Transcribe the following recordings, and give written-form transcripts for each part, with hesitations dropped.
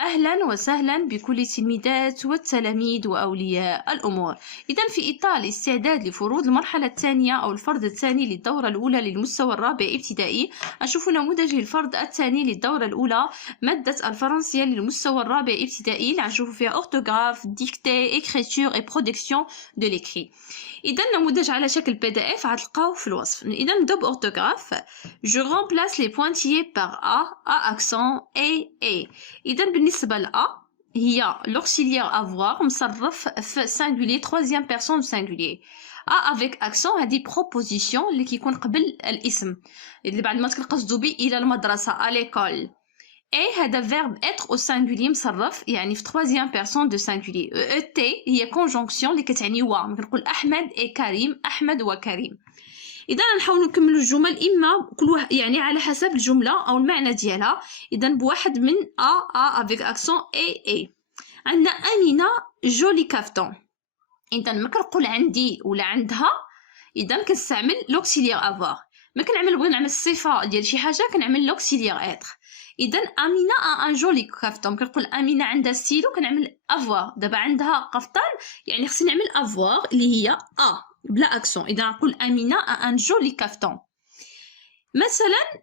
أهلا وسهلا بكل التلميذات والتلاميذ وأولياء الأمور. إذا في إطار الاستعداد لفروض المرحلة الثانية أو الفرض الثاني للدورة الأولى للمستوى الرابع ابتدائي، نشوف نموذج الفرض الثاني للدورة الأولى مادة الفرنسية للمستوى الرابع ابتدائي اللي نشوف فيها أورتوغراف، ديكتي، إكريتور et برودكسيون دو l'écrit. إذا نموذج على شكل PDF غتلقاوه في الوصف. إذا نبدا بأورتوغراف. Je remplace les pointillés par A accent et. إذا بالنسبة ل A هي l'auxiliaire avoir مصرف في singulier troisième personne singulier. A avec accent هذه proposition اللي كيكون قبل الاسم اللي بعد ما تقصدوا به إلى المدرسة à l'école. Et هذا verbe être au singulier مصرف يعني في troisième personne de singulier. ET هي conjonction اللي كتعني و، ممكن نقول أحمد et كريم، أحمد وكريم. إذا نحاول نكملوا الجمل إما كل واحد يعني على حسب الجملة أو المعنى ديالها. إذا بواحد من A avec accent et. عندنا أمينة جولي كافتون. إذا ما كنقول عندي ولا عندها، إذا كنستعمل لوكسيليير افوار. ما بغيت نعمل الصفة ديال شي حاجة كنعمل لوكسيليير إتر. إذا أمينة ان جولي كافتون، كنقول أمينة عندها ستيلو كنعمل افوار. دابا عندها قفطان يعني خصني نعمل افوار اللي هي بلا اكسون. اذا نقول امينه ان جولي كافتون. مثلا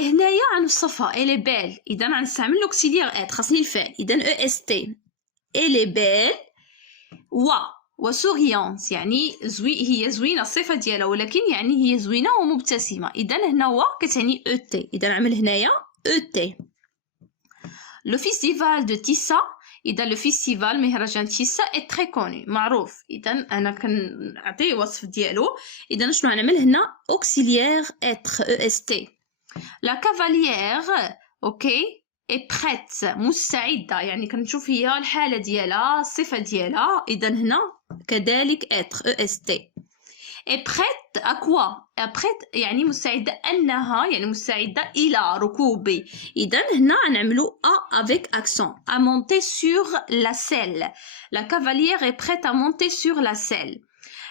هنايا عن صفا الي بيل، اذا غنستعمل لوكسيليير ات، خاصني الفعل. اذا او اس تي الي بيل وسوريونس يعني هي زوينه الصفه ديالها، ولكن يعني هي زوينه ومبتسمه. اذا هنا و كتعني او تي، اذا نعمل هنايا او تي. لو فيستيفال دو تيسا، إذا لو فيستيفال مهرجان تيسا إي تري كوني معروف. إذا أنا كنعطي وصف ديالو. إذا شنو غنعمل هنا أوكسيليير إتر أو إس تي. لا كافاليير أوكي إي بخيت مستعدة، يعني كنشوف هي الحالة ديالها الصفة ديالها. إذا هنا كذلك إتر أو إس تي. et prête à quoi؟ prête يعني مستعدة أنها، يعني مستعدة إلى ركوب. إذا هنا غنعملو A avec accent à monter sur la selle. La cavalière est prête à monter sur la selle.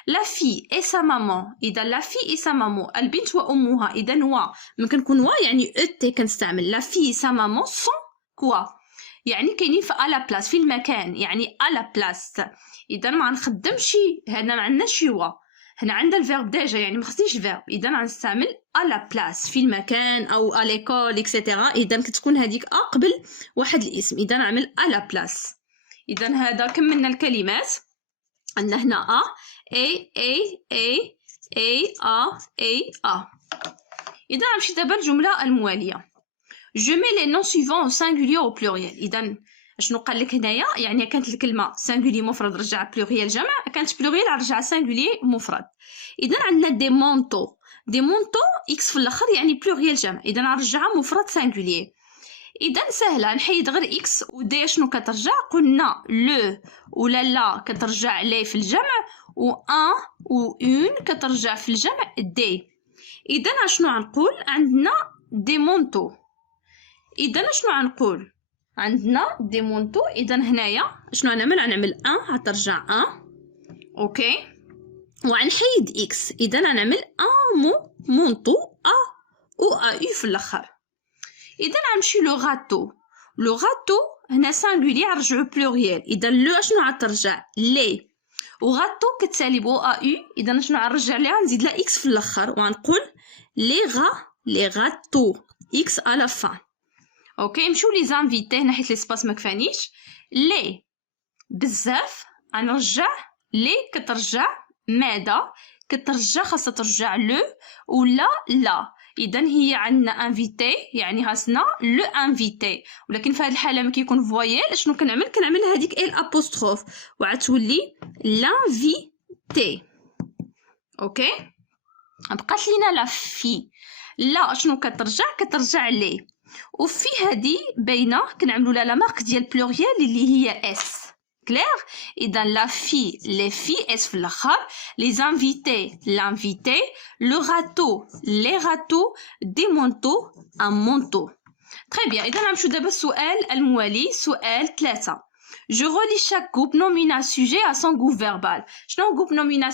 La fille et sa maman. إذا la fille et sa maman البنت وأمها. إذا و ممكن نكون و يعني ET كنستعمل. La fille et sa maman sont quoi؟ يعني كاينين في à la place في المكان، يعني à la place. إذا ما غنخدمش هنا، ما عندناش و. هنا عندنا الفيرب ديجا يعني ما خصنيش فيرب. اذا غنستعمل à la place في المكان او à l'école اكسيتيرا. اذا كتكون هذيك قبل واحد الاسم، اذا نعمل à la place. اذا هذا كملنا الكلمات. عندنا هنا اي اذا غنمشي دابا الجمله المواليه. je mets les noms suivants au singulier au pluriel. اذا شنو قال لك هنايا؟ يعني كانت الكلمه سانغولي مفرد رجع بلوريال جمع، كانت بلوريال رجع سانغولي مفرد. اذا عندنا دي مونطو اكس في الاخر يعني بلوريال جمع، اذا نرجعها مفرد سانغولي. اذا سهله نحيد غير اكس ودي. شنو كترجع؟ قلنا لو ولا لا كترجع لي في الجمع، و ان و اون كترجع في الجمع دي. اذا شنو غنقول؟ عندنا دي مونطو. اذا شنو غنقول؟ عندنا دي مونطو. اذا هنايا شنو غنعمل؟ غنعمل ان غترجع ان اوكي، وغنحيد اكس. اذا غنعمل ان مونطو او يو في الاخر. اذا غنمشي لو غاتو هنا سانغولي غنرجعو بلوريال. اذا لو شنو غترجع؟ لي، وغاتو كتسالي بو يو. اذا شنو غنرجع ليها؟ نزيد لها اكس في الاخر وغنقول لي غاتو اكس على لا فان. اوكي نمشيو لي زانفيتي هنا حيت ليسباس ما كفانيش. لي بزاف غنرجع لي كترجع ماذا، كترجع خاصها ترجع لو ولا لا. اذا هي عندنا انفيتي يعني خاصنا لو انفيتي، ولكن في هذه الحاله ما كيكون فويال. شنو كنعمل هذيك ال ابوستروف وغتولي لانفيتي. اوكي بقات لينا لا في. لا شنو كترجع لي، وفي هذه باينه كنعملوا لا مارك ديال بلوريال اللي هي اس كلير. اذا لا في لي في اس في الاخر، لي زانفيتي لانفيتي، لو غاتو لي غاتو، دي مونطو ان مونطو. تري بيان. اذا غنمشيو دابا السؤال الموالي، سؤال 3. Je relis chaque groupe nominal sujet à son groupe verbal. شنو groupe nominal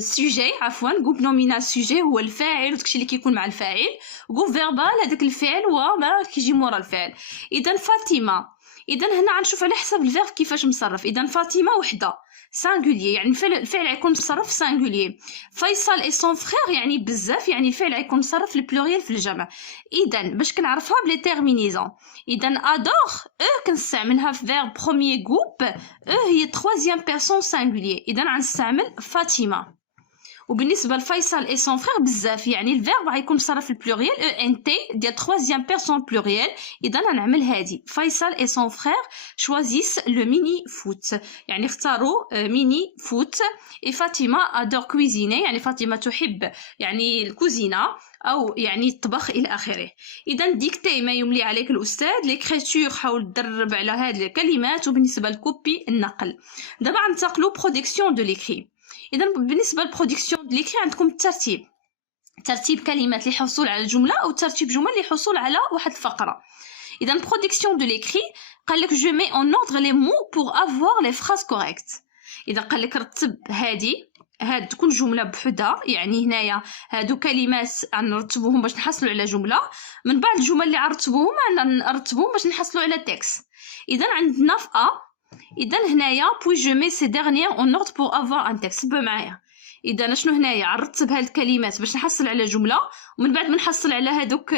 sujet؟ عفوا groupe nominal sujet هو الفاعل وداكشي اللي كيكون مع الفاعل. groupe verbal هذاك الفعل هو ما كيجي مورا الفعل. اذا فاطمه اذا هنا غنشوف على حسب الفيرب كيفاش مصرف. اذا فاطمه وحده سانغولي يعني الفعل غيكون مصرف سانغولي. فيصل اي سون فخير يعني بزاف يعني الفعل غيكون مصرف البلوريال في الجمع. اذا باش كنعرفها بلي تيرمينيزون، اذا ادور كنستعملها في فيرب بروميير جروب، هي تروازيام بيرسون سانغولي، اذا غنستعمل فاطمه. وبالنسبه لفيصل اي سون فخير بزاف يعني الفيرب غيكون مصرف البلوريال ان تي ديال تروازيام بيرسون بلوريال. اذا غنعمل هادي فيصل اي سون فخير شوازيس لو ميني فوت يعني اختاروا ميني فوت. اي فاطمه ادور كويزيني يعني فاطمه تحب يعني الكوزينه او يعني الطبخ الى اخره. اذا ديكتي ما يملي عليك الاستاذ، ليكريتور حاول تدرب على هذه الكلمات. وبالنسبه للكوبي النقل. دابا غنتقلوا برودكسيون دو ليكري. اذا بالنسبه للبرودكسيون دو ليكري عندكم الترتيب، ترتيب كلمات للحصول على الجمله او ترتيب جمل للحصول على واحد الفقره. اذا برودكسيون دو ليكري قال لك جو مي اون اوردر لي مو بور افوار لي فراز كوريكت. اذا قال لك رتب هاد كل جمله بحدها، يعني هنايا هادو كلمات غنرتبوهم باش نحصلوا على جمله، من بعد الجمل اللي غنرتبوهم نرتبوهم باش نحصلوا على تكست. اذا عندنا في اذا هنايا بوي جو مي سي ديرنيير اون اوردر بور افوار ان تكست. سبوا معايا اذا شنو هنايا غنرتب هاد الكلمات باش نحصل على جمله، ومن بعد ما نحصل على هادوك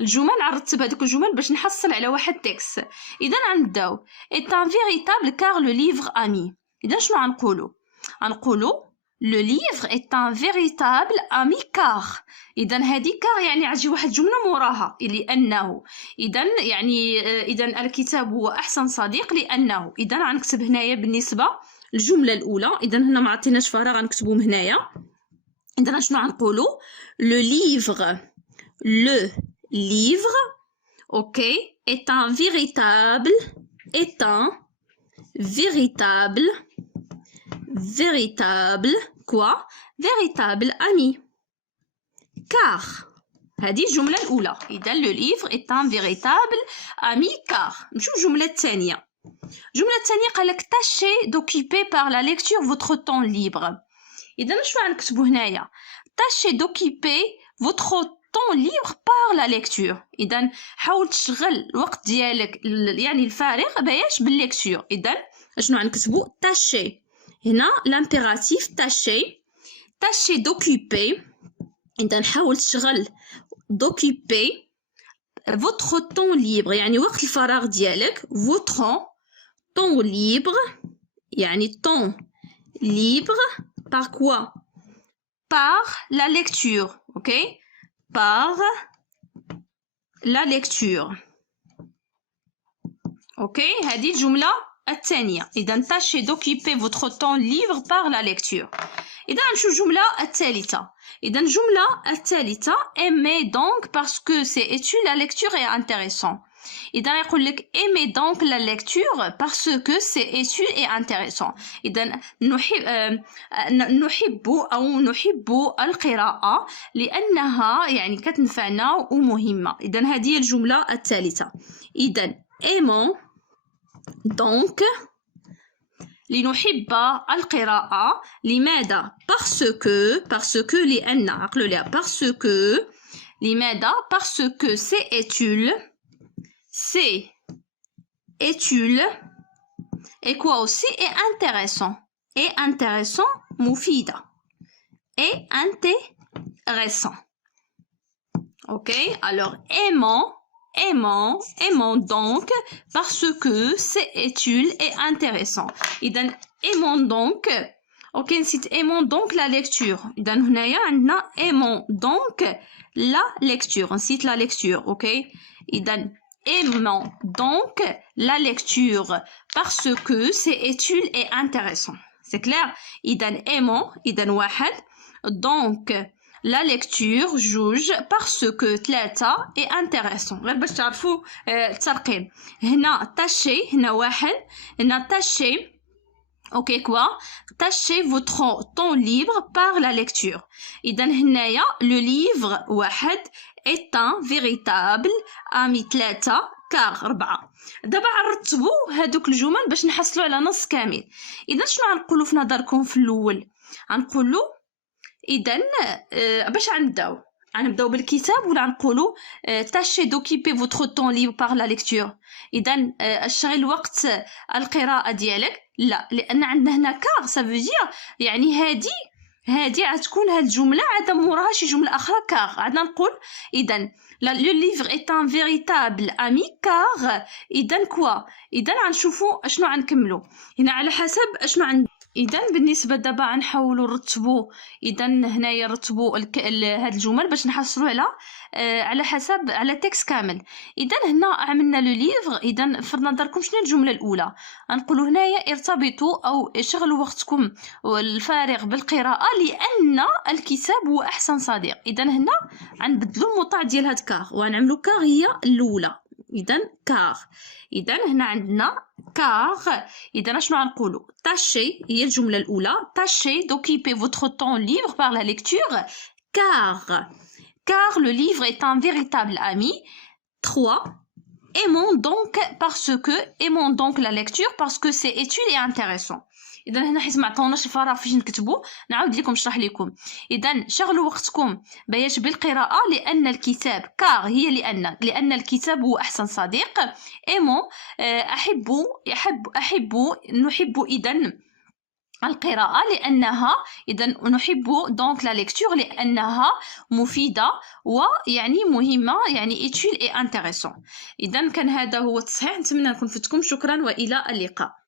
الجمل غنرتب هادوك الجمل باش نحصل على واحد تكست. اذا غنبداو ايت ان فيريتابل كار لو ليفر امي. اذا شنو غنقولوا لو ليفر ايت ان فيريتابل امي كار. اذا هادي كار يعني غتجي واحد جمله موراها لانه. اذا يعني اذا الكتاب هو احسن صديق لانه. اذا غنكتب هنايا بالنسبه الجمله الاولى. اذا هنا ما عطيناش فراغ غنكتبوهم هنايا. اذا شنو غنقولوا لو ليفر اوكي est un véritable quoi véritable ami car هذه الجمله الاولى. اذا لو ليفر est un véritable ami car. نمشيو الجمله الثانيه. الجمله الثانيه قال لك tâchez d'occuper par la lecture votre temps libre. اذا شنو غنكتبوا هنايا tâchez d'occuper votre temps libre par la lecture. اذا حاول تشغل الوقت ديالك يعني الفارغ باش بالليكتور. اذا شنو غنكتبوا tâchez هنا l'impératif tâchez d'occuper. اذا حاول تشغل d'occuper votre temps libre يعني وقت الفراغ ديالك. votre temps libre يعني temps libre par quoi par la lecture. ok par la lecture. اوكي هذه الجمله الثانيه. اذا tâchez d'occuper votre temps libre par la lecture. اذا نمشيو الجمله الثالثه. اذا الجمله الثالثه aimez donc parce que c'est étude la lecture est intéressant. اذا يقول لك aimez donc la lecture parce que c'est étude et intéressant. اذا نحب القراءه لانها يعني كتنفعنا ومهمه. اذا هذه هي الجمله الثالثه. اذا aimons donc لنحب القراءة. لماذا؟ parce que لأن عقلوا لها parce que. لماذا؟ parce que c'est utile et quoi aussi est intéressant مفيدة et intéressant. ok alors aimons donc parce que c'est utile et intéressant. إذا aimons donc ok نسيت aimons donc la lecture. إذا هنايا عندنا aimons donc la lecture. نسيت la lecture. ok إذا aimons donc la lecture parce que c'est utile et intéressant. c'est clair. إذا aimons إذا واحد donc la lecture جوج parce que ثلاثة et intéressant. غير باش تعرفوا الترقيم. هنا tâchez هنا واحد هنا tâchez ok quoi tâchez votre temps libre par la lecture. إذا هنايا le livre واحد est un véritable ami ثلاثة car أربعة. دابا غنرتبوا هادوك الجمل باش نحصلوا على نص كامل. إذا شنو غنقولوا في نظركم في الأول؟ غنقولوا إذا باش غنبداو غنبداو بالكتاب ولا نقولوا tâchez d'occuper votre temps libre par la lecture. اذا اشغل وقت القراءه ديالك، لا، لان عندنا هنا كار ça veut dire يعني هادي غتكون هاد الجمله عاد موراها شي جمله اخرى كار. عادنا نقول اذا le livre est un véritable ami car اذا كوا. اذا غنشوفوا اشنو غنكملوا هنا على حسب اشنو عند. اذا بالنسبه دابا غنحاولوا نرتبوا، اذا هنايا نرتبوا هاد الجمل باش نحصلوا على حسب على تكست كامل. اذا هنا عملنا لو ليفر. اذا في نظركم شنو الجمله الاولى؟ غنقولوا هنايا ارتبطوا او شغلوا وقتكم الفارغ بالقراءه لان الكتاب هو احسن صديق. اذا هنا غنبدلوا الموطع ديال هاد كار وغنعملوا كار هي الاولى. اذا كار. اذا هنا عندنا كار. اذا شنو غنقولوا؟ tâchez هي الجمله الاولى. tâchez d'occuper votre temps libre par la lecture car le livre est un véritable ami. 3. aimons donc la lecture parce que c'est utile et intéressant. اذا هنا حيت ما عطاوناش الفراغ فاش نكتبوا نعاود لكم نشرح لكم. اذا شغلوا وقتكم باش بالقراءه لان الكتاب كار هي لان الكتاب هو احسن صديق. ايمون نحب اذا القراءة لأنها نحب دونك لا ليكتور لأنها مفيدة ويعني مهمة يعني utile et intéressant. إذا كان هذا هو التصحيح. نتمنى نكون فتكم. شكرا وإلى اللقاء.